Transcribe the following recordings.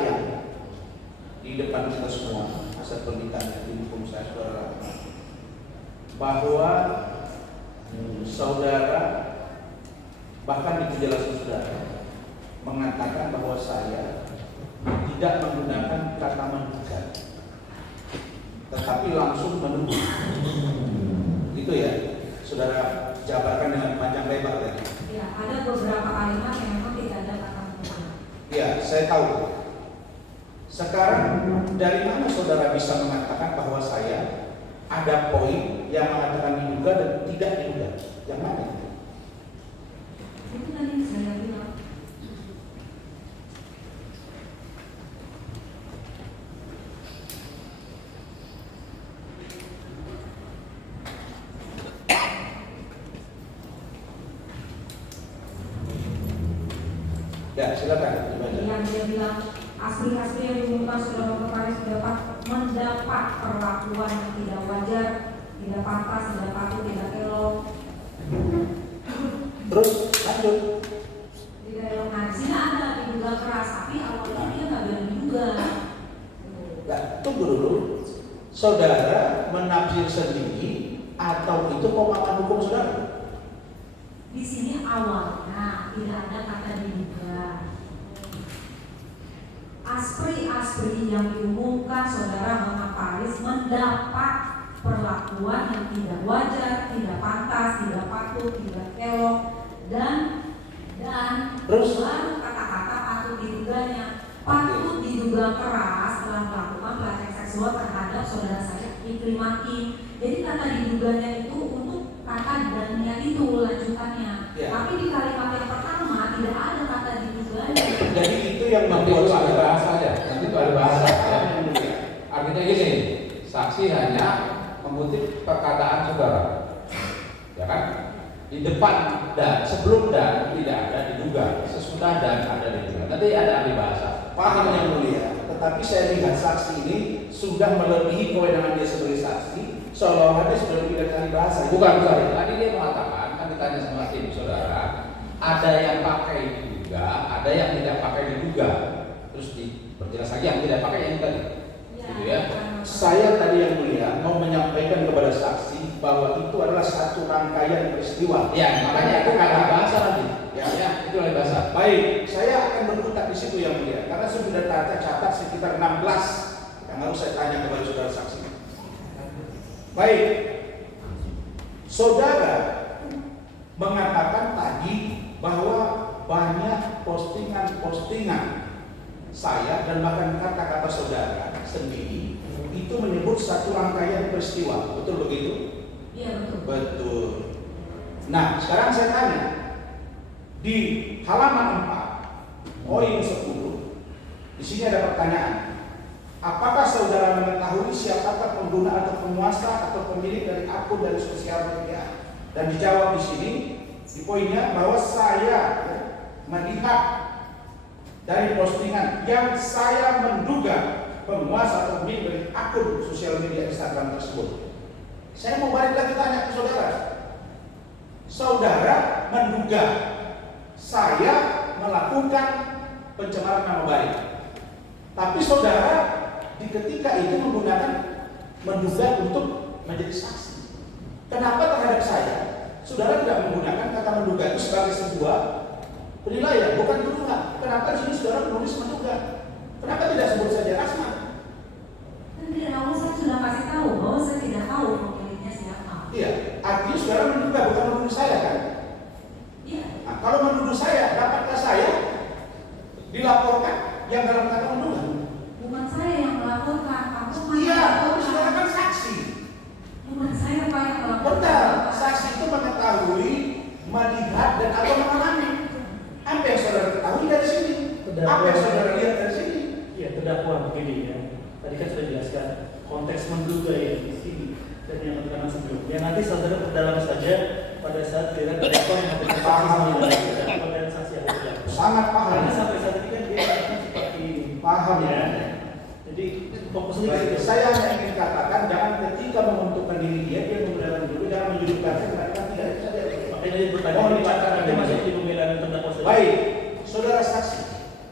saya di depan kita semua, asal permintaan di hukum saya saudara, bahwa saudara bahkan di penjelasan saudara mengatakan bahwa saya tidak menggunakan kata menduga, tetapi langsung menuduh. Itu ya, saudara jabarkan dengan panjang lebar tadi. Ya, ada beberapa kalimat yang memang tidak ada kata menduga. Ya, saya tahu. Sekarang dari mana saudara bisa mengatakan bahwa saya ada poin yang mengatakan diduga dan tidak diduga? Yang mana? Itu tadi saya bilang. Ya, silakan dibaca. Yang dia bilang asli-asli yang diumumkan saudara Notaris dapat mendapat perlakuan yang tidak wajar, tidak pantas, tidak patut, tidak elok. Terus lanjut. Tidak elok. Nah, di sini ada diduga keras, tapi awalnya dia nggak bilang diduga. Nah, tunggu dulu. Saudara menafsir sendiri atau itu pemahaman hukum saudara? Di sini awalnya tidak ada kata diduga. Aspri yang diumumkan saudara Notaris mendapat perlakuan yang tidak wajar, tidak pantas, tidak patut, tidak elok, dan Terus? baru kata-kata patut diduganya. Patut diduga keras telah melakukan pelecehan seksual terhadap saudara saya Ikrimati. Jadi kata diduganya itu untuk kata dannya itu lanjutannya. Ya. Tapi di kalimat yang pertama tidak ada kata diduganya. Jadi itu yang Nanti membuat itu ada saudara. bahasa ya, nanti itu ada bahasa ya. Artinya gini, saksi hanya mengutip perkataan saudara, ya kan? Di depan dan sebelum dan tidak ada diduga, sesudah dan ada diduga. Nanti ada ahli bahasa. Paham yang mulia, tetapi saya lihat saksi ini sudah melebihi kewenangan dia sebagai saksi, seolah-olah dia sudah lebih dari ahli bahasa. Bukan. Tadi dia mengatakan, kan ditanya sama tim saudara, ada yang pakai diduga, ada yang tidak pakai diduga. Terus diperjelas lagi yang tidak pakai yang tadi. Gitu ya. Saya tadi yang mulia mau menyampaikan kepada saksi bahwa itu adalah satu rangkaian peristiwa. Ya, makanya itu ahli bahasa nanti. Ya. Itu ahli bahasa. Baik, saya akan berkutat di situ yang mulia, karena sudah catat sekitar 16 yang harus saya tanya kepada saudara saksi. Baik, saudara mengatakan tadi bahwa banyak postingan-postingan saya dan bahkan kata-kata saudara sendiri itu menyebut satu rangkaian peristiwa, betul begitu? Iya, betul. Betul. Nah, sekarang saya tanya, di halaman 4, poin 10, di sini ada pertanyaan. Apakah saudara mengetahui siapakah pengguna atau penguasa atau pemilik dari akun dari sosial media? Dan dijawab di sini, di poinnya bahwa saya melihat dari postingan yang saya menduga penguasa atau pemilik dari akun sosial media Instagram tersebut. Saya mau balik lagi tanya ke saudara. Saudara menduga saya melakukan pencemaran nama baik, tapi saudara di ketika itu menggunakan menduga untuk menjadi saksi. Kenapa terhadap saya saudara tidak menggunakan kata menduga itu sebagai sebuah penilaian, bukan tuduhan? Kenapa di sini saudara menulis menduga? Kenapa tidak sebut saja Asma? Dan tidak tahu, saya sudah kasih tahu bahwa saya tidak tahu pemiliknya siapa. Iya, artinya saudara menduga, bukan menuduh saya kan? Iya. Nah, kalau menuduh saya, dapatkah saya dilaporkan yang dalam kata menduga? Bukan saya yang melaporkan, aku Iya, tapi saudara kan saksi. Bukan saya Pak yang melaporkan. Betul, saksi itu mengetahui, melihat dan atau mengalami. Apa yang saudara ketahui dari sini? Apa yang saudara lihat dari sini? Ya, terdakwa begini ya. Tadi kan sudah dijelaskan konteks menduga ya di sini dan yang keterangan sebelumnya. Nanti saudara perdalam saja pada saat dia terdakwa yang memberikan saksi dan saksi yang tidak. Sangat paham. Karena sampai saat ini kan dia akan seperti Paham ya. Jadi fokusnya ke situ. Saya hanya ingin katakan, jangan ketika membentukkan diri dia menggunakan dulu, jangan menjudutkan saya mengatakan tidak itu saja. Makanya dia bertanya, Mohon ini dicatat. dia masih di pembelaan terdakwa saja. Baik, saudara saksi,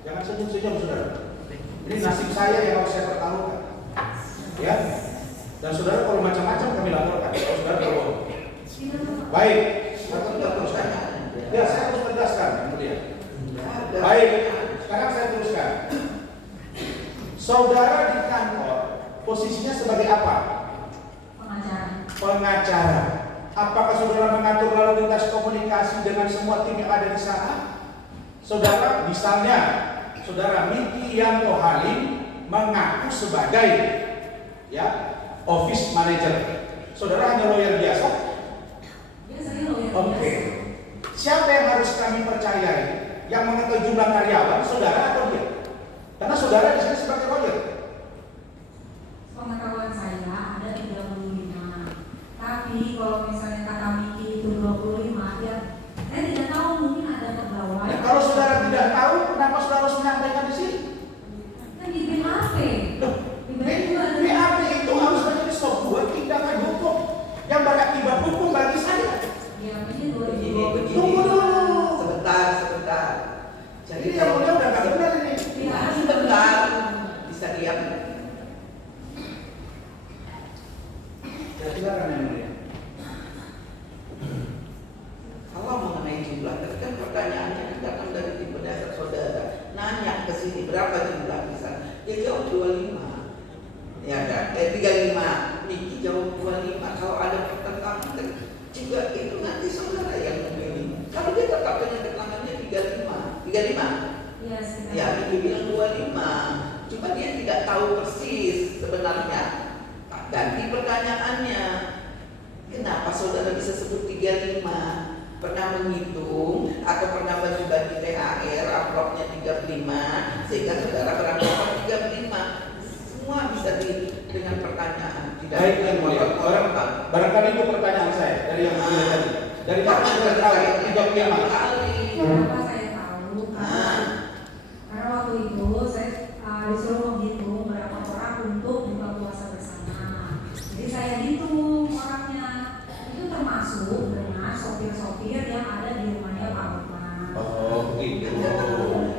jangan senyum-senyum saudara. Ini nasib saya yang harus saya pertaruhkan. Ya. Dan saudara kalau macam-macam kami laporkan. Kalau saudara kalau baik, kita teruskan. Ya, saya harus tegaskan kemudian. Baik, sekarang saya teruskan. Saudara di kantor posisinya sebagai apa? Pengacara. Apakah saudara mengatur lalu lintas komunikasi dengan semua tim yang ada di sana? Saudara, misalnya, saudara Miki Yanto Halim mengaku sebagai ya office manager. Saudara hanya lawyer biasa? Ya, saya lawyer Oke. biasa. Siapa yang harus kami percayai? Yang mengetahui jumlah karyawan, saudara atau dia? Karena saudara di sini sebagai lawyer. Pengetahuan saya ada 35. Tapi kalau misalnya kata Miki itu 25, ya saya tidak tahu, mungkin ada pegawai. Nah, kalau saudara tidak tahu, kenapa saudara harus menyampaikan di sini? Kan di BAP. Di BAP juga ada. BAP itu harus menjadi sebuah tindakan hukum yang berakibat hukum bagi saya. Ya, ini Begini, 2020. Tunggu dulu. Sebentar. Jadi Jadi yang mulia udah nggak benar ini. sebentar bisa diam. Ya, silakan yang mulia. Kalau mengenai jumlah, tadi kan pertanyaannya kan datang dari tim pendasar saudara. Nanya ke sini berapa jumlah di sana? Dia jawab 25. Ya kan? 35. Miki jawab 25. Kalau ada pertentangan kan juga itu nanti saudara yang memilih. Kalau dia tetap dengan keterangannya 35. 35. Iya, sekitar. Ya, dia bilang 25. Cuma dia tidak tahu persis sebenarnya. Ganti pertanyaannya. Kenapa saudara bisa sebut 35? Pernah menghitung atau pernah bagi-bagi THR amplopnya 35 sehingga saudara beranggapan 35. Semua bisa dengan pertanyaan. Tidak Baik yang mulia. Barangkali itu pertanyaan saya dari yang mulia tadi. Dari mana saudara tahu 35? Kenapa saya tahu? Karena waktu itu saya disuruh menghitung berapa orang untuk buka puasa bersama. Jadi saya hitung orangnya. Itu termasuk dengan sopir-sopir yang ada di rumahnya Pak Lukman. Oh, gitu.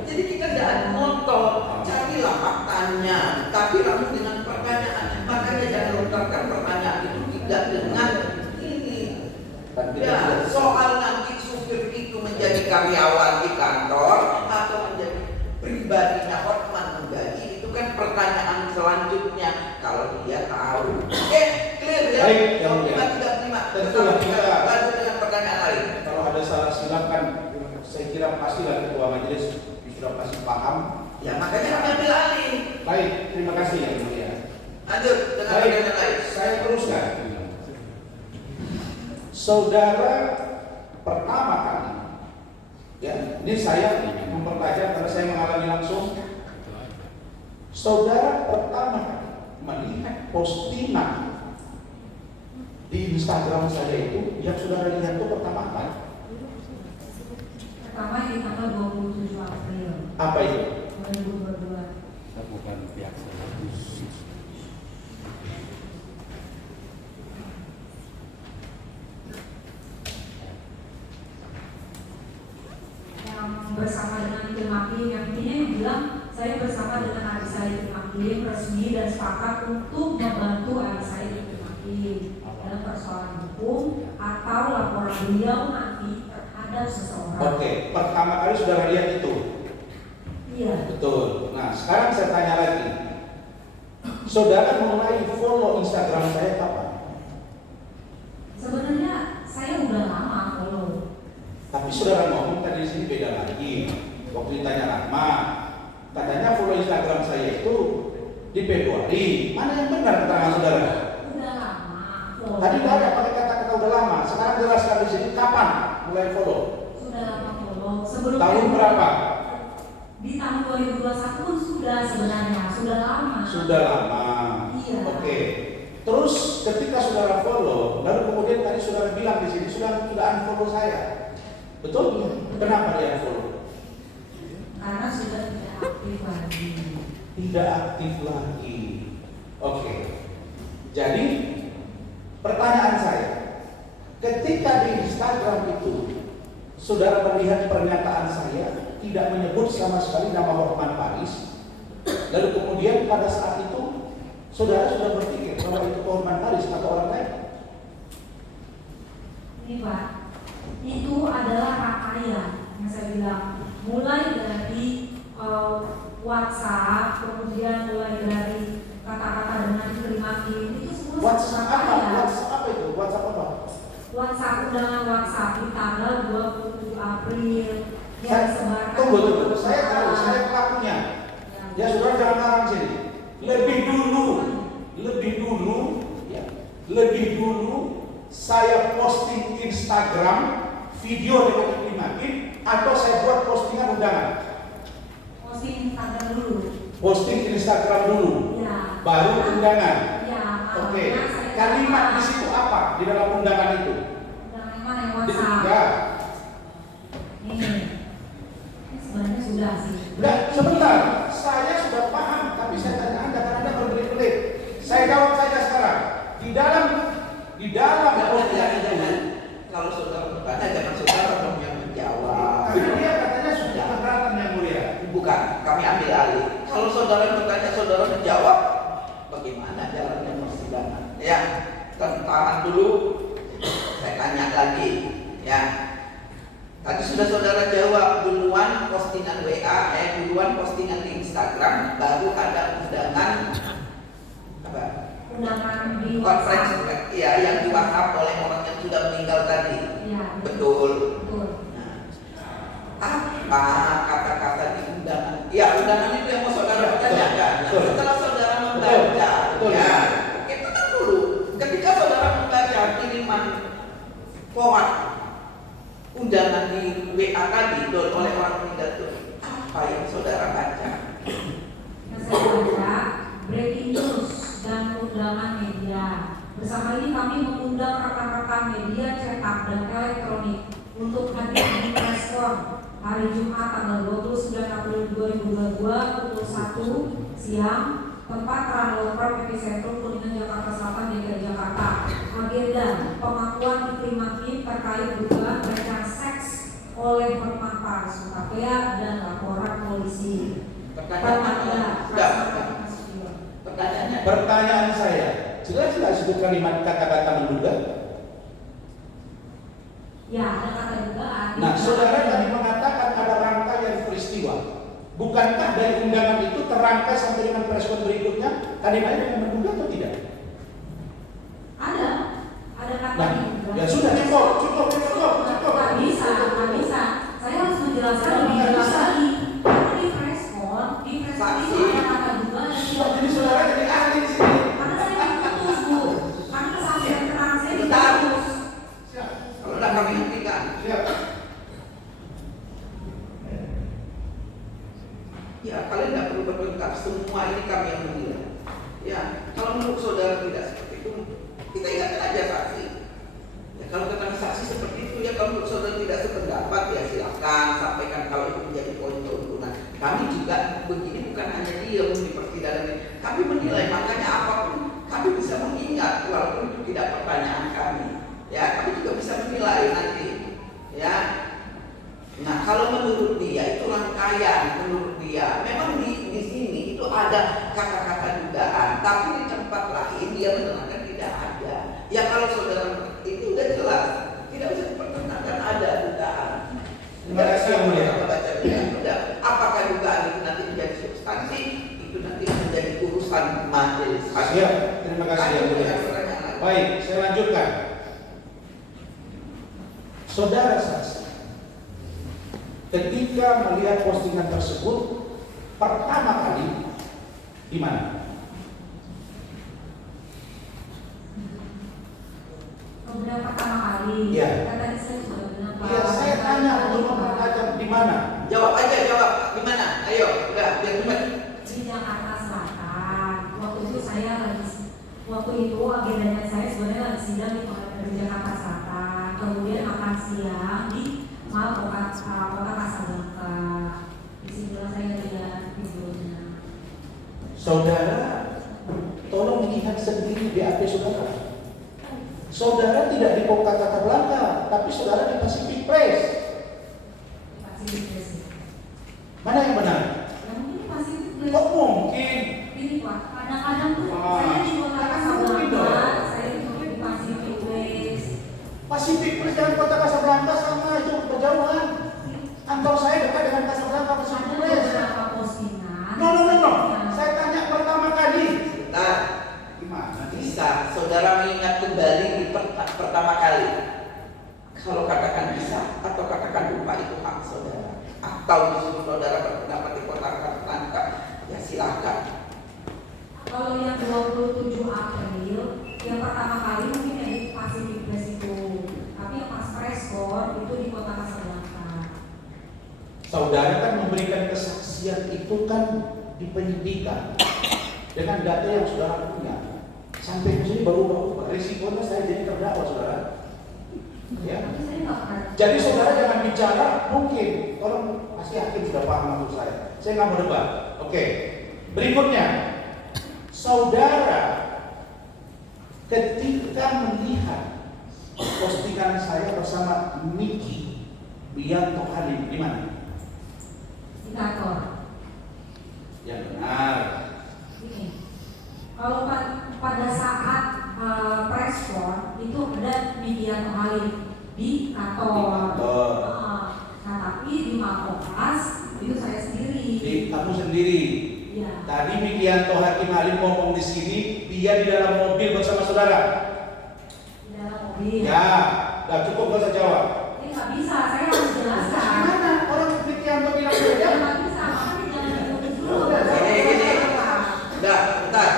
Jadi kita jangan ngotot, carilah faktanya, tapi lalu dengan pertanyaan. Makanya jangan lontarkan pertanyaan itu tidak dengan ini. Ya, soal nanti supir itu menjadi karyawan di kantor atau menjadi pribadinya Hotman menggaji, itu kan pertanyaan selanjutnya. Kalau dia tahu, clear ya. Baik, yang mulia. 35. Tentulah kita- lanjut dengan pertanyaan lain. Kalau ada salah silakan, saya kira pastilah ketua majelis sudah pasti paham. Ya makanya kami ambil alih. Baik, terima kasih yang mulia. Lanjut dengan Baik, pertanyaan lain. saya teruskan. Saudara pertama kali, ya, ini saya mempertajam karena saya mengalami langsung. Saudara pertama kali melihat postingan di Instagram saya itu, yang saudara lihat itu pertama kali Pertama di tanggal 27 April apa itu? 2022. Bukan pihak saya. Yang bersama dengan tim hakim, yang intinya yang bilang saya bersama dengan adik saya tim hakim resmi dan sepakat untuk membantu adik saya tim hakim dalam persoalan hukum atau laporan beliau nanti terhadap seseorang. Oke, pertama kali saudara lihat itu. Iya. Betul. Nah, sekarang saya tanya lagi. Saudara mulai follow Instagram saya kapan? Sebenarnya saya udah lama follow. Tapi saudara ngomong tadi di sini beda lagi. Waktu ditanya lama, katanya follow Instagram saya itu di Februari. Mana yang benar keterangan saudara? Udah lama follow. Tadi nggak ada pakai kata-kata udah lama. Sekarang jelaskan di sini kapan mulai follow? Sudah lama follow. Sebelum Tahun berapa? Di tahun 2021 pun sudah sebenarnya, sudah lama. Sudah lama. Iya. Oke. Terus ketika saudara follow, lalu kemudian tadi saudara bilang di sini sudah unfollow saya. Betul? Iya. Kenapa dia unfollow? Karena sudah tidak aktif lagi. Tidak aktif lagi. Oke. Jadi pertanyaan saya, ketika di Instagram itu saudara melihat pernyataan saya tidak menyebut sama sekali nama Hotman Paris, Lalu kemudian pada saat itu saudara sudah berpikir bahwa itu korban Haris atau orang lain? Ini Pak, itu adalah rangkaian yang saya bilang, mulai dari WhatsApp, kemudian mulai dari kata-kata dengan dikelimatin, itu semua WhatsApp apa? rangkaian. WhatsApp apa itu? WhatsApp apa? WhatsApp, undangan WhatsApp di tanggal 27 April yang disebarkan. Tunggu. Saya tahu, saya pelakunya. Ya saudara jangan ngarang sini. Lebih dulu saya posting Instagram video dengan diklimatin atau saya buat postingan undangan. Posting Instagram dulu. Posting Instagram dulu, Ya. baru undangan. Ya. Oke. Kalimat di situ apa di dalam undangan itu? Undangan yang mana, yang WhatsApp? Ya. Ini sebenarnya sudah sih. Nah, sebentar. Saya sudah paham, tapi saya tanya Anda karena Anda berbelit-belit. Saya jawab saja sekarang. Di dalam postingan itu, Kalau saudara bertanya, jangan saudara dong yang menjawab. tapi dia katanya sudah keberatan yang mulia. Bukan, kami ambil alih. Kalau saudara bertanya, saudara menjawab, bagaimana jalannya persidangan? Ya, tahan dulu. Saya tanya lagi. Ya, tadi sudah saudara jawab, duluan postingan WA, duluan postingan di Instagram, baru ada undangan apa? Undangan di Konferensi, WhatsApp. ya, yang di WhatsApp oleh orang yang sudah meninggal tadi. Ya. Betul. Betul. Apa kata-kata di undangan? Ya, undangan itu yang mau saudara tanyakan. Betul. Setelah saudara membaca, Betul. ya, kita kan dulu. Ketika saudara membaca kiriman forward undangan di WA tadi oleh orang meninggal itu, apa yang saudara baca? Yang saya baca, breaking news dan undangan media. Bersama ini kami mengundang rekan-rekan media cetak dan elektronik untuk hadir di preskon hari Jumat tanggal 29 April 2022 pukul 1 siang, tempat Ranlover Epicentrum Kuningan Jakarta Selatan DKI Jakarta. Agenda pengakuan diterima Hakim terkait dugaan pelecehan seks oleh Hotman Paris Hutapea dan laporan polisi. Pertanyaannya, Pertanyaan saya, jelas-jelas itu kalimat kata-kata menduga. Ya, ada kata dugaan. Nah, saudara tadi mengatakan ada rangkaian peristiwa. Bukankah dari undangan itu terangkai sampai dengan preskon berikutnya kalimatnya yang menduga atau tidak? Ada kata Nah, diduga. ya sudah cukup. Nggak bisa. Saya harus menjelaskan lebih jelas lagi. Karena di preskon itu ada kata duga dan Wah, jadi saudara jadi ahli di sini. karena saya diputus Bu. Karena kesaksian keterangan saya Bentar. diputus. Siap. kalau tidak kami hentikan. Siap. Ya, kalian tidak perlu bertengkar. Semua ini kami yang menilai. Ya, kalau menurut saudara tidak seperti itu, kita ingatkan aja saksi. Ya, kalau keterangan saksi seperti itu, ya kalau menurut saudara tidak sependapat, ya silakan sampaikan kalau itu menjadi poin keuntungan. Kami juga begini bukan hanya diam di persidangan ini. Kami menilai, makanya apapun kami bisa mengingat walaupun itu tidak pertanyaan kami. Ya, kami juga bisa menilai nanti. Ya. Nah, kalau menurut dia itu rangkaian, menurut dia memang di sini itu ada kata-kata dugaan, tapi di tempat lain dia menerangkan tidak ada. Ya kalau saudara itu udah jelas, tidak bisa dipertentangkan ada dugaan. Terima kasih yang mulia. Baca udah. Apakah dugaan itu nanti menjadi substansi? Itu nanti menjadi urusan majelis. Siap. Terima kasih yang mulia. Baik, saya lanjutkan. Saudara saksi, ketika melihat postingan tersebut pertama kali di mana? Kemudian pertama kali. Iya. Kata saya sudah bilang Iya, saya tanya untuk mempertajam di mana? Jawab aja, jawab. Di mana? Ayo, udah biar cepat. Di Jakarta Selatan. Waktu itu agendanya saya sebenarnya lagi sidang di Jakarta Selatan. Kemudian makan siang di kota Kasablanca. Di sini saya lihat videonya. Saudara, tolong lihat sendiri BAP saudara. Saudara tidak di kota Kasablanca, tapi saudara di Pacific Place. Pacific Place. Mana yang benar? Yang ini Pacific Place. Kok mungkin? Ini Pak, kadang-kadang tuh Ah. saya di kota Mungkin dong. Casablanca, saya di Pacific Place. Pacific Place dengan kota Casablanca sama itu berjauhan. Kantor saya dekat dengan Casablanca Pacific Ada Place. beberapa postingan. No. Saya tanya pertama kali. Nah, Gimana? bisa saudara mengingat kembali di pertama kali. Kalau katakan bisa atau katakan lupa itu hak saudara. Atau disuruh saudara berpendapat di kota Casablanca, ya silahkan. Kalau yang 27 April, yang pertama kali mungkin yang di Pacific Place itu. Tapi yang pas respon itu di kota Casablanca. Saudara kan memberikan kesaksian itu kan di penyidikan dengan data yang saudara punya. Sampai ke sini baru risikonya saya jadi terdakwa saudara. Ya. Tapi saya nggak pernah. Jadi saudara jangan bicara mungkin. Tolong pasti hakim sudah paham maksud saya. Saya nggak mau debat. Oke. Berikutnya, saudara ketika melihat postingan saya bersama Niki Bianto Halim di mana? Di kantor. Yang benar. Ini. Kalau pada saat preskon itu ada media Halim di kantor. Di kantor. Nah tapi di Mapolres itu saya sendiri. Di kamu sendiri. Iya. Tadi Wikianto Hakim Halim ngomong di sini, dia di dalam mobil bersama saudara. Di dalam mobil. Ya, udah cukup gak usah jawab. Ini nggak bisa, saya harus jelaskan. Gimana orang Wikianto bilang Ya beda? nggak bisa, makanya jangan diputus dulu. Gini. Udah, bentar.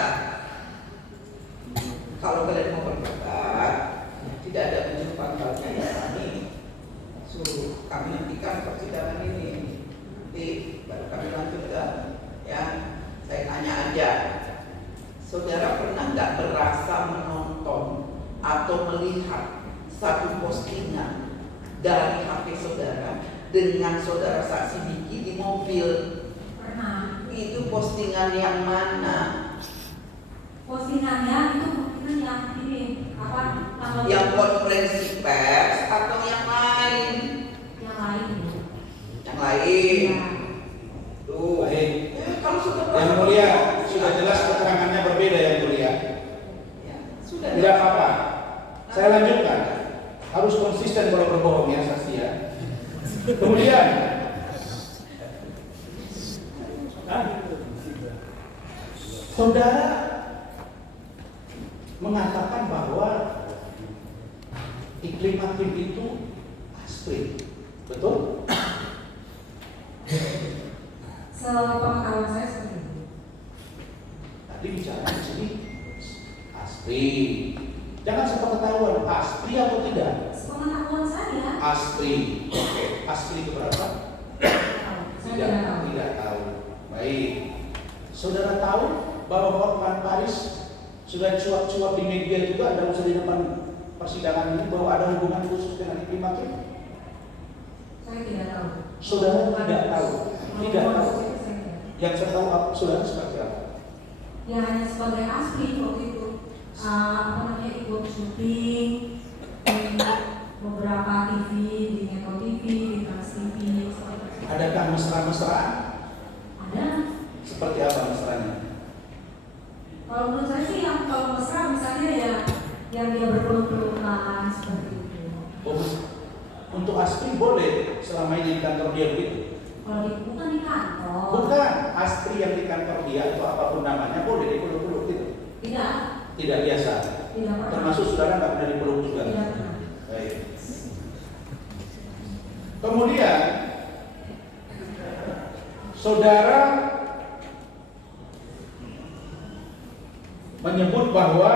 Kalau kalian mau berdebat, tidak ada unsur pasal kayak kami. Suruh kami hentikan persidangan ini. Nanti baru kami lanjutkan. Ya, saya tanya aja. Saudara pernah nggak berasa menonton atau melihat satu postingan dari HP saudara dengan saudara saksi Niki di mobil? Pernah. Itu postingan yang mana? Postingannya itu mungkin yang ini apa tanggal Yang konferensi pers atau yang lain? yang lain. Yang lain. Ya. Tuh. Baik. Kalau sudah Yang mulia, sudah jelas keterangannya berbeda yang mulia. Ya, sudah. Tidak apa-apa. Saya lanjutkan. Harus konsisten kalau berbohong ya saksi ya. Kemudian, saudara mengatakan bahwa iklim hakim itu aspri, betul? Sepengetahuan saya seperti itu. Tadi bicara di sini aspri. Jangan sepengetahuan aspri atau tidak? Sepengetahuan saya. Aspri. Oke. Aspri itu berapa? Saya tidak tahu. Tidak tahu. Baik. Saudara tahu bahwa Hotman Paris sudah cuap-cuap di media juga dan usah di depan persidangan ini bahwa ada hubungan khusus dengan iklim hakim? Saya tidak tahu. Saudara tidak tahu. Tidak tahu. Saya tidak. Yang saya tahu saudara seperti apa? Ya hanya sebagai asli waktu itu ikut syuting di beberapa TV, di Metro TV, di Trans TV, seperti itu. Adakah mesra-mesraan? Ada. Seperti apa mesranya? Kalau menurut saya sih yang kalau mesra misalnya ya yang dia berpeluk-pelukan seperti itu. Oh, untuk Astri boleh selama ini di kantor dia begitu? Kalau di, bukan di kantor. Bukan, Astri yang di kantor dia atau apapun namanya boleh dipeluk-peluk gitu? Tidak. Tidak biasa. Tidak pernah. Termasuk saudara nggak pernah dipeluk juga? Tidak pernah. Baik. Kemudian saudara menyebut bahwa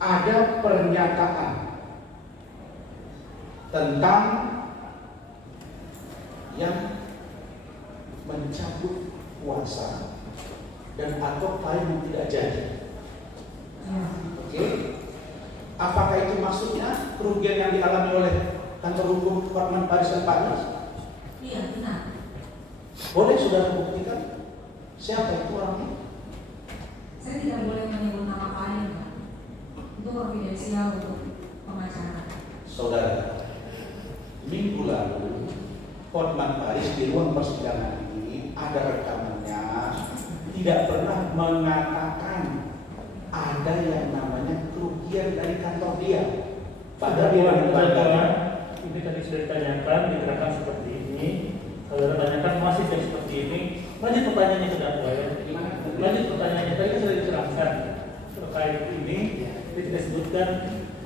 ada pernyataan tentang yang mencabut kuasa dan atau klaim yang tidak jadi. Ya. Oke. Apakah itu maksudnya kerugian yang dialami oleh kantor hukum Hotman Paris dan Partners? Iya, benar. Boleh sudah membuktikan siapa itu orangnya? Saya tidak boleh menyebut nama klien, Pak. Itu konfidensial untuk pengacara. Saudara, minggu lalu Hotman Paris di ruang persidangan ini ada rekamannya, tidak pernah mengatakan ada yang namanya kerugian dari kantor dia. Padahal dia Padahal ini tadi sudah ditanyakan, diterangkan seperti ini. Saudara tanyakan masih jadi seperti ini. Lanjut pertanyaannya ke dakwa ya. Lanjut pertanyaannya tadi kan sudah diterangkan terkait ini. Dia tidak sebutkan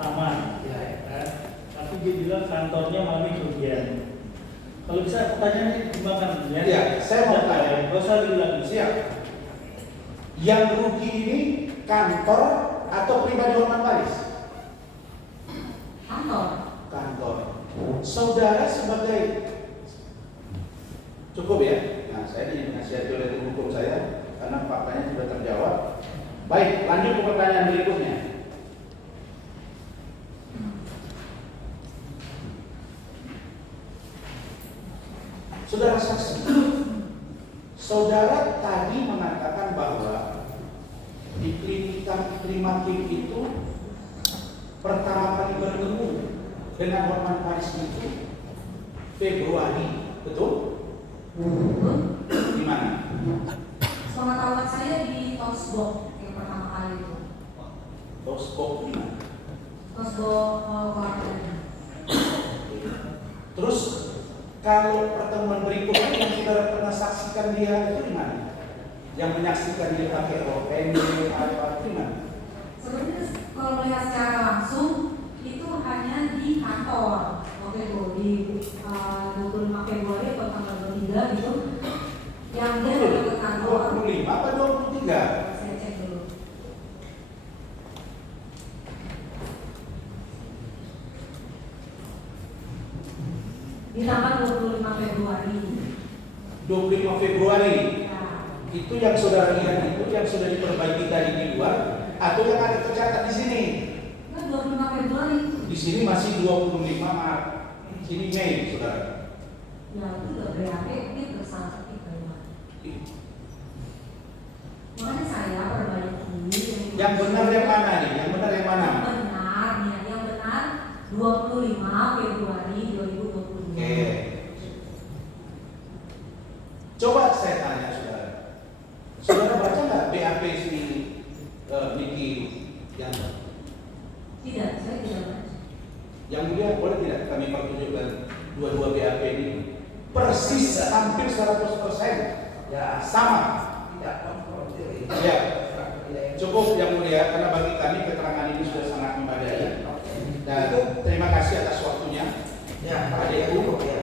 nama, ya kan? Tapi dia bilang kantornya mengalami kerugian. Kalau bisa pertanyaannya dimakan ya. Ya, saya mau tanya. Nggak usah diulangi. Siap. Yang rugi ini kantor atau pribadi Hotman Paris? Kantor. Kantor. Saudara sebagai cukup ya. Nah, saya dinasihati oleh tim hukum saya karena faktanya sudah terjawab. Baik, lanjut ke pertanyaan berikutnya. Saudara saksi, saudara tadi mengatakan bahwa di Klimakim itu pertama kali bertemu dengan Hotman Paris itu Februari, betul? Di mana? Pengetahuan saya di Tosbok yang pertama kali itu. Toskop di mana? Tosbok Warga. Terus kalau pertemuan berikutnya yang saudara pernah saksikan dia itu di mana? Yang menyaksikan dia pakai OPN apa di mana? Sebenarnya kalau melihat secara langsung itu hanya di kantor. Oke bu, di 25 Februari atau tanggal 23 gitu. Yang dia datang ke kantor. 25 apa 23? Saya cek dulu. Di tanggal 25 Februari. 25 Februari. Ya. Itu yang saudara lihat itu yang sudah diperbaiki tadi di luar atau yang ada tercatat di sini? Kan 25 Februari. Di sini masih 25 Maret. Sini Mei, saudara. Ya itu udah BAP ini salah satu kalimat. Makanya saya perbaiki. Yang benar yang mana nih? Yang benar yang mana? Yang benar 25 Februari 2022. Oke. Coba saya tanya saudara. Saudara baca nggak BAP si Niki yang Tidak, saya tidak baca. yang mulia boleh tidak kami pertunjukkan dua-dua BAP ini persis hampir 100% Ya, sama. tidak konfrontir. Ya, cukup yang mulia karena bagi kami keterangan ini sudah sangat memadai dan terima kasih atas waktunya. Ya, Adikku. ya.